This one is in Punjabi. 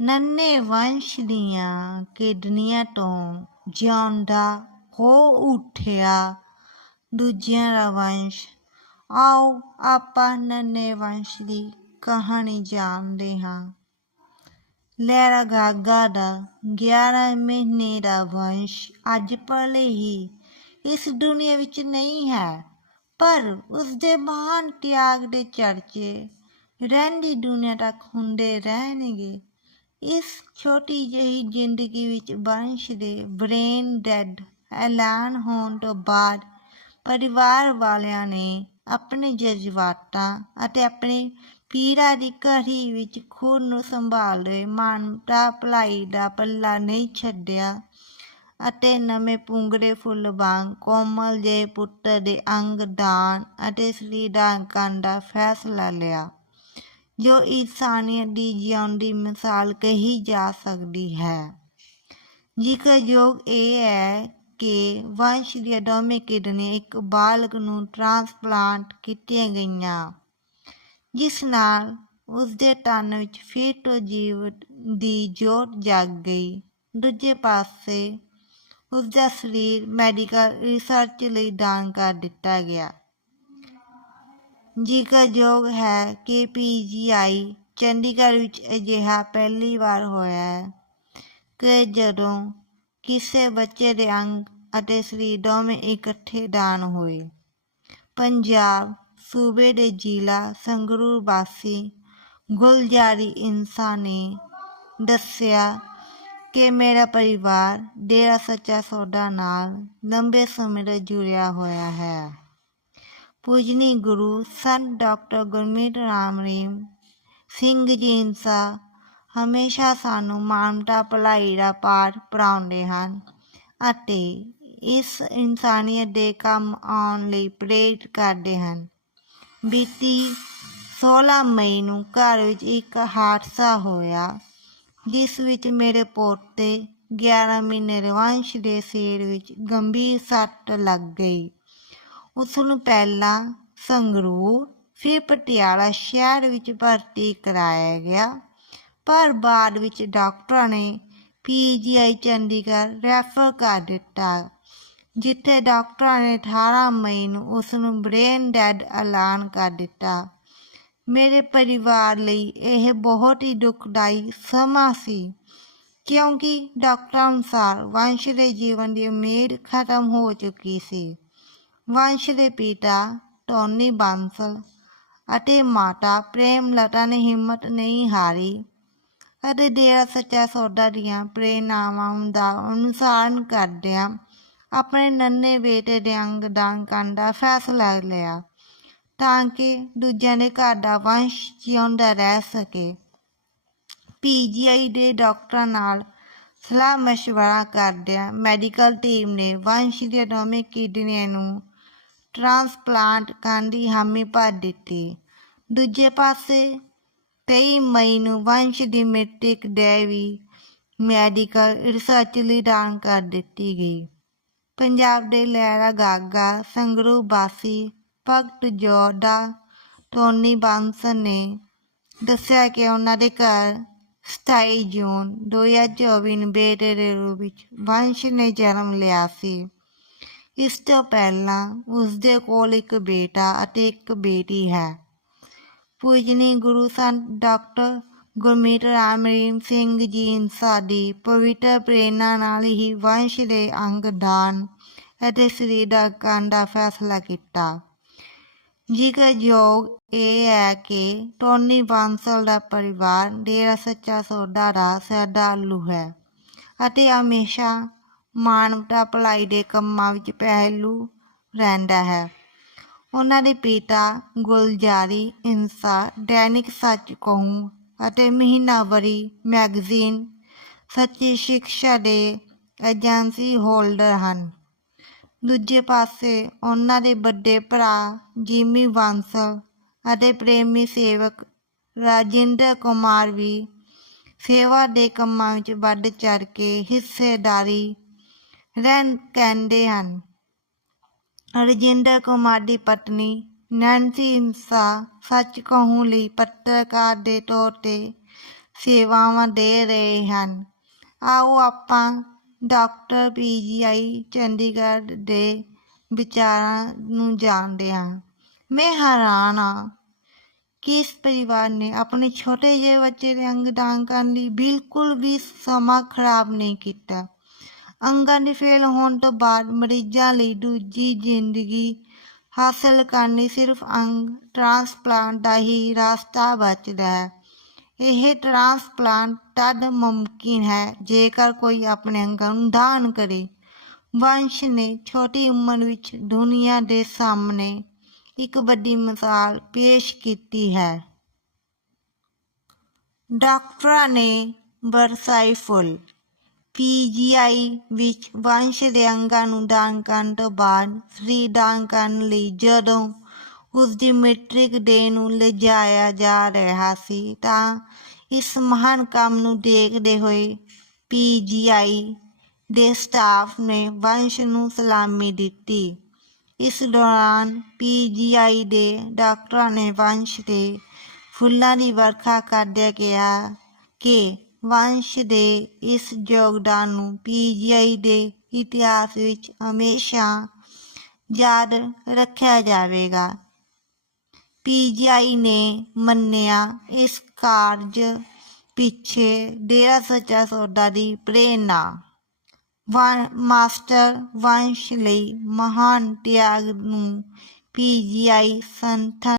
ਨੰਨੇ ਵੰਸ਼ ਦੀਆਂ ਕਿਡਨੀਆਂ ਤੋਂ ਜਿਉਂਦਾ ਹੋ ਉਠਿਆ। ਦੂਜਿਆਂ ਦਾ ਵੰਸ਼, ਆਓ ਆਪਾਂ ਨੰਨੇ ਵੰਸ਼ ਦੀ ਕਹਾਣੀ ਜਾਣਦੇ ਹਾਂ। ਲਹਿਰਾ ਗਾਗਾ ਦਾ 11 ਮਹੀਨੇ ਦਾ ਵੰਸ਼ ਅੱਜ ਭਲੇ ਹੀ ਇਸ ਦੁਨੀਆ ਵਿੱਚ ਨਹੀਂ ਹੈ, ਪਰ ਉਸ ਦੇ ਮਹਾਨ ਤਿਆਗ ਦੇ ਚਰਚੇ ਰਹਿੰਦੀ ਦੁਨੀਆ ਤੱਕ ਹੁੰਦੇ ਰਹਿਣਗੇ। ਇਸ ਛੋਟੀ ਜਿਹੀ ਜ਼ਿੰਦਗੀ ਵਿੱਚ ਵੰਸ਼ ਦੇ ਬ੍ਰੇਨ ਡੈਡ ਐਲਾਨ ਹੋਣ ਤੋਂ ਬਾਅਦ ਪਰਿਵਾਰ ਵਾਲਿਆਂ ਨੇ ਆਪਣੇ ਜਜ਼ਬਾਤਾਂ ਅਤੇ ਆਪਣੇ ਪੀੜਾ ਦੀ ਘੜੀ ਵਿੱਚ ਖੁਦ ਨੂੰ ਸੰਭਾਲੇ ਮਾਨਤਾ ਭਲਾਈ ਦਾ ਪੱਲਾ ਨਹੀਂ ਛੱਡਿਆ ਅਤੇ ਨਵੇਂ ਪੁੰਗੜੇ ਫੁੱਲ ਵਾਂਗ ਕੋਮਲ ਜੇ ਪੁੱਤਰ ਦੇ ਅੰਗ ਦਾਨ ਅਤੇ ਸਰੀਰ ਦਾਨ ਕਰਨ ਦਾ ਫੈਸਲਾ ਲਿਆ। ਜੋ ਇਨਸਾਨੀਅਤ ਦੀ ਜਿਉਂਦੀ ਮਿਸਾਲ ਕਹੀ ਜਾ ਸਕਦੀ ਹੈ। ਜ਼ਿਕਰਯੋਗ ਇਹ ਹੈ ਕਿ ਵੰਸ਼ ਦੀਆਂ ਦੋਵੇਂ ਕਿਡਨੀ ਇੱਕ ਬਾਲਗ ਨੂੰ ਟ੍ਰਾਂਸਪਲਾਂਟ ਕੀਤੀਆਂ ਗਈਆਂ, ਜਿਸ ਨਾਲ ਉਸ ਦੇ ਤਨ ਵਿੱਚ ਫਿਰ ਤੋਂ ਜੀਵਨ ਦੀ ਜੋਤ ਜਾਗ ਗਈ। ਦੂਜੇ ਪਾਸੇ ਉਸ ਦਾ ਸਰੀਰ ਮੈਡੀਕਲ ਰਿਸਰਚ ਲਈ ਦਾਨ ਕਰ ਦਿੱਤਾ ਗਿਆ। ਜ਼ਿਕਰਯੋਗ ਹੈ ਕਿ ਪੀਜੀਆਈ ਚੰਡੀਗੜ੍ਹ ਵਿੱਚ ਅਜਿਹਾ ਪਹਿਲੀ ਵਾਰ ਹੋਇਆ ਹੈ ਕਿ ਜਦੋਂ ਕਿਸੇ ਬੱਚੇ ਦੇ ਅੰਗ ਅਤੇ ਸਰੀਰ ਦੋਵੇਂ ਇਕੱਠੇ ਦਾਨ ਹੋਏ। ਪੰਜਾਬ ਸੂਬੇ ਦੇ ਜ਼ਿਲ੍ਹਾ ਸੰਗਰੂਰ ਵਾਸੀ ਗੁਲਜਾਰੀ ਇਨਸਾਨ ਨੇ ਦੱਸਿਆ ਕਿ ਮੇਰਾ ਪਰਿਵਾਰ ਡੇਰਾ ਸੱਚਾ ਸੌਦਾ ਨਾਲ ਲੰਬੇ ਸਮੇਂ ਤੋਂ ਜੁੜਿਆ ਹੋਇਆ ਹੈ। ਪੂਜਨੀ ਗੁਰੂ ਸੰਤ ਡਾਕਟਰ ਗੁਰਮੀਤ ਰਾਮ ਰਹੀਮ ਸਿੰਘ ਜੀ ਇੰਸਾ ਹਮੇਸ਼ਾ ਸਾਨੂੰ ਮਾਨਵਤਾ ਭਲਾਈ ਦਾ ਪਾਠ ਪੜਾਉਂਦੇ ਹਨ ਅਤੇ ਇਸ ਇਨਸਾਨੀਅਤ ਦੇ ਕੰਮ ਆਉਣ ਲਈ ਪ੍ਰੇਰਿਤ ਕਰਦੇ ਹਨ। ਬੀਤੀ 16 ਮਈ ਨੂੰ ਘਰ ਵਿੱਚ ਇੱਕ ਹਾਦਸਾ ਹੋਇਆ, ਜਿਸ ਵਿੱਚ ਮੇਰੇ ਪੋਤੇ 11 ਮਹੀਨੇ ਦੇ ਦੇ ਸਿਰ ਵਿੱਚ ਗੰਭੀਰ ਸੱਟ ਲੱਗ ਗਈ। ਉਸ ਨੂੰ ਪਹਿਲਾਂ ਸੰਗਰੂਰ, ਫਿਰ ਪਟਿਆਲਾ ਸ਼ਹਿਰ ਵਿੱਚ ਭਰਤੀ ਕਰਾਇਆ ਗਿਆ। ਪਰ ਬਾਅਦ ਵਿੱਚ ਡਾਕਟਰਾਂ ਨੇ ਪੀਜੀਆਈ ਚੰਡੀਗੜ੍ਹ ਰੈਫਰ ਕਰ ਦਿੱਤਾ, ਜਿੱਥੇ ਡਾਕਟਰਾਂ ਨੇ 18 ਮਈ ਨੂੰ ਉਸ ਨੂੰ ਬ੍ਰੇਨ ਡੈਡ ਐਲਾਨ ਕਰ ਦਿੱਤਾ। ਮੇਰੇ ਪਰਿਵਾਰ ਲਈ ਇਹ ਬਹੁਤ ਹੀ ਦੁਖਦਾਈ ਸਮਾਂ ਸੀ, ਕਿਉਂਕਿ ਡਾਕਟਰਾਂ ਅਨੁਸਾਰ ਵੰਸ਼ ਦੇ ਜੀਵਨ ਦੀ ਉਮੀਦ ਖਤਮ ਹੋ ਚੁੱਕੀ ਸੀ। ਵੰਸ਼ ਦੇ ਪਿਤਾ ਟੋਨੀ ਬਾਂਸਲ ਅਤੇ ਮਾਤਾ ਪ੍ਰੇਮ ਲਤਾ ਨੇ ਹਿੰਮਤ ਨਹੀਂ ਹਾਰੀ ਅਤੇ ਡੇਰਾ ਸੱਚਾ ਸੌਦਾ ਦੀਆਂ ਪ੍ਰੇਰਨਾਵਾਂ ਦਾ ਅਨੁਸਰਨ ਕਰਦਿਆਂ ਆਪਣੇ ਨੰਨੇ ਬੇਟੇ ਦੇ ਅੰਗ ਦਾਨ ਕਰਨ ਦਾ ਫੈਸਲਾ ਲਿਆ ਤਾਂ ਕਿ ਦੂਜਿਆਂ ਦੇ ਘਰ ਦਾ ਵੰਸ਼ ਜਿਉਂਦਾ ਰਹਿ ਸਕੇ। ਪੀਜੀਆਈ ਦੇ ਡਾਕਟਰਾਂ ਨਾਲ ਸਲਾਹ ਮਸ਼ਵਰਾ ਕਰਦਿਆਂ ਮੈਡੀਕਲ ਟੀਮ ਨੇ ਵੰਸ਼ ਦੀਆਂ ਦੋਵੇਂ ਕਿਡਨੀਆਂ ਨੂੰ ਟਰਾਂਸਪਲਾਂਟ ਕਰਨ ਦੀ ਹਾਮੀ ਭਰ ਦਿੱਤੀ। ਦੂਜੇ ਪਾਸੇ 23 ਮਈ ਨੂੰ ਵੰਸ਼ ਦੀ ਮ੍ਰਿਤਕ ਦੇਹ ਵੀ ਮੈਡੀਕਲ ਰਿਸਰਚ ਲਈ ਦਾਨ ਕਰ ਦਿੱਤੀ ਗਈ। ਪੰਜਾਬ ਦੇ ਲਹਿਰਾ ਗਾਗਾ ਸੰਗਰੂ ਬਾਸੀ ਭਗਤ ਜੋੜਾ ਟੋਨੀ ਬਾਂਸਨ ਨੇ ਦੱਸਿਆ ਕਿ ਉਹਨਾਂ ਦੇ ਘਰ 27 ਜੂਨ 2024 ਨੂੰ ਬੇਟੇ ਦੇ ਰੂਪ ਵਿੱਚ ਵੰਸ਼ ਨੇ ਜਨਮ ਲਿਆ ਸੀ। ਇਸ ਤੋਂ ਪਹਿਲਾਂ ਉਸ ਦੇ ਕੋਲ ਇੱਕ ਬੇਟਾ ਅਤੇ ਇੱਕ ਬੇਟੀ ਹੈ। ਪੂਜਨੀ ਗੁਰੂ ਸੰਤ ਡਾਕਟਰ ਗੁਰਮੀਤ ਰਾਮ ਰਹੀਮ ਸਿੰਘ ਜੀ ਸਾਡੀ ਪਵਿੱਤਰ ਪ੍ਰੇਰਨਾ ਨਾਲ ਹੀ ਵੰਸ਼ ਦੇ ਅੰਗ ਦਾਨ ਅਤੇ ਸਰੀਰ ਦਾ ਕਰਨ ਦਾ ਫੈਸਲਾ ਕੀਤਾ। ਜ਼ਿਕਰਯੋਗ ਇਹ ਹੈ ਕਿ ਟੋਨੀ ਬਾਂਸਲ ਦਾ ਪਰਿਵਾਰ ਡੇਰਾ ਸੱਚਾ ਸੌਦਾ ਦਾ ਸ਼ਰਧਾਲੂ ਹੈ ਅਤੇ ਹਮੇਸ਼ਾ ਮਾਨਵਤਾ ਭਲਾਈ ਦੇ ਕੰਮਾਂ ਵਿੱਚ ਪਹਿਲੂ ਰਹਿੰਦਾ ਹੈ। ਉਹਨਾਂ ਦੇ ਪਿਤਾ ਗੁਲਜਾਰੀ ਇਨਸਾ ਦੈਨਿਕ ਸੱਚ ਕਹੂੰ ਅਤੇ ਮਹੀਨਾਵਰੀ ਮੈਗਜ਼ੀਨ ਸੱਚੀ ਸਿੱਖਿਆ ਦੇ ਏਜੰਸੀ ਹੋਲਡਰ ਹਨ। ਦੂਜੇ ਪਾਸੇ ਉਹਨਾਂ ਦੇ ਵੱਡੇ ਭਰਾ ਜਿਮੀ ਬਾਂਸਲ ਅਤੇ ਪ੍ਰੇਮੀ ਸੇਵਕ ਰਾਜਿੰਦਰ ਕੁਮਾਰ ਵੀ ਸੇਵਾ ਦੇ ਕੰਮਾਂ ਵਿੱਚ ਵੱਧ ਚੜ ਕੇ ਹਿੱਸੇਦਾਰੀ ਰਹਿਣ ਕਹਿੰਦੇ ਹਨ। ਰਜਿੰਦਰ ਕੁਮਾਰ ਦੀ ਪਤਨੀ ਨੈਂਸੀ ਇੰਸਾ ਸੱਚ ਕਹੂੰ ਲਈ ਪੱਤਰਕਾਰ ਦੇ ਤੌਰ ਤੇ ਸੇਵਾਵਾਂ ਦੇ ਰਹੇ ਹਨ। ਆਓ ਆਪਾਂ ਡਾਕਟਰ ਪੀਜੀਆਈ ਚੰਡੀਗੜ੍ਹ ਦੇ ਵਿਚਾਰਾਂ ਨੂੰ ਜਾਣਦੇ ਹਾਂ। ਮੈਂ ਹੈਰਾਨ ਹਾਂ ਕਿ ਇਸ ਪਰਿਵਾਰ ਨੇ ਆਪਣੇ ਛੋਟੇ ਜਿਹੇ ਬੱਚੇ ਦੇ ਅੰਗ ਦਾਨ ਕਰਨ ਲਈ ਬਿਲਕੁਲ ਵੀ ਸਮਾਂ ਖਰਾਬ ਨਹੀਂ ਕੀਤਾ। ਅੰਗਾਂ ਦੇ ਫੇਲ ਹੋਣ ਤੋਂ ਬਾਅਦ ਮਰੀਜ਼ਾਂ ਲਈ ਦੂਜੀ ਜ਼ਿੰਦਗੀ ਹਾਸਲ ਕਰਨ ਲਈ ਸਿਰਫ ਅੰਗ ਟ੍ਰਾਂਸਪਲਾਂਟ ਦਾ ਹੀ ਰਸਤਾ ਬਚਦਾ ਹੈ। ਇਹ ਟ੍ਰਾਂਸਪਲਾਂਟ ਤਦ ਮੁਮਕਿਨ ਹੈ ਜੇਕਰ ਕੋਈ ਆਪਣੇ ਅੰਗਾਂ ਨੂੰ ਦਾਨ ਕਰੇ। ਵੰਸ਼ ਨੇ ਛੋਟੀ ਉਮਰ ਵਿੱਚ ਦੁਨੀਆ ਦੇ ਸਾਹਮਣੇ ਇੱਕ ਵੱਡੀ ਮਿਸਾਲ ਪੇਸ਼ ਕੀਤੀ ਹੈ। ਡਾਕਟਰਾਂ ਨੇ ਵਰਸਾਈ ਫੁੱਲ ਪੀਜੀਆਈ ਵਿੱਚ ਵੰਸ਼ ਦੇ ਅੰਗਾਂ ਨੂੰ ਦਾਨ ਕਰਨ ਤੋਂ ਬਾਅਦ ਸਰੀਰ ਦਾਨ ਕਰਨ ਲਈ ਜਦੋਂ ਉਸ ਦੀ ਮੈਟ੍ਰਿਕ ਡੇ ਨੂੰ ਲਿਜਾਇਆ ਜਾ ਰਿਹਾ ਸੀ ਤਾਂ ਇਸ ਮਹਾਨ ਕੰਮ ਨੂੰ ਦੇਖਦੇ ਹੋਏ ਪੀਜੀਆਈ ਦੇ ਸਟਾਫ ਨੇ ਵੰਸ਼ ਨੂੰ ਸਲਾਮੀ ਦਿੱਤੀ। ਇਸ ਦੌਰਾਨ ਪੀਜੀਆਈ ਦੇ ਡਾਕਟਰਾਂ ਨੇ ਵੰਸ਼ ਦੇ ਫੁੱਲਾਂ ਦੀ ਵਰਖਾ ਕਰਦਿਆਂ ਕਿਹਾ ਕਿ ਵੰਸ਼ ਦੇ ਇਸ ਯੋਗਦਾਨ ਨੂੰ ਪੀਜੀਆਈ ਦੇ ਇਤਿਹਾਸ ਵਿੱਚ ਹਮੇਸ਼ਾ ਯਾਦ ਰੱਖਿਆ ਜਾਵੇਗਾ। ਪੀਜੀਆਈ ਨੇ ਮੰਨਿਆ ਇਸ ਕਾਰਜ ਪਿੱਛੇ ਡੇਰਾ ਸੱਚਾ ਸੌਦਾ ਦੀ ਪ੍ਰੇਰਨਾ ਵੰ, ਮਾਸਟਰ ਵੰਸ਼ ਲਈ ਮਹਾਨ ਤਿਆਗ ਨੂੰ ਪੀਜੀਆਈ ਸੰਥਨ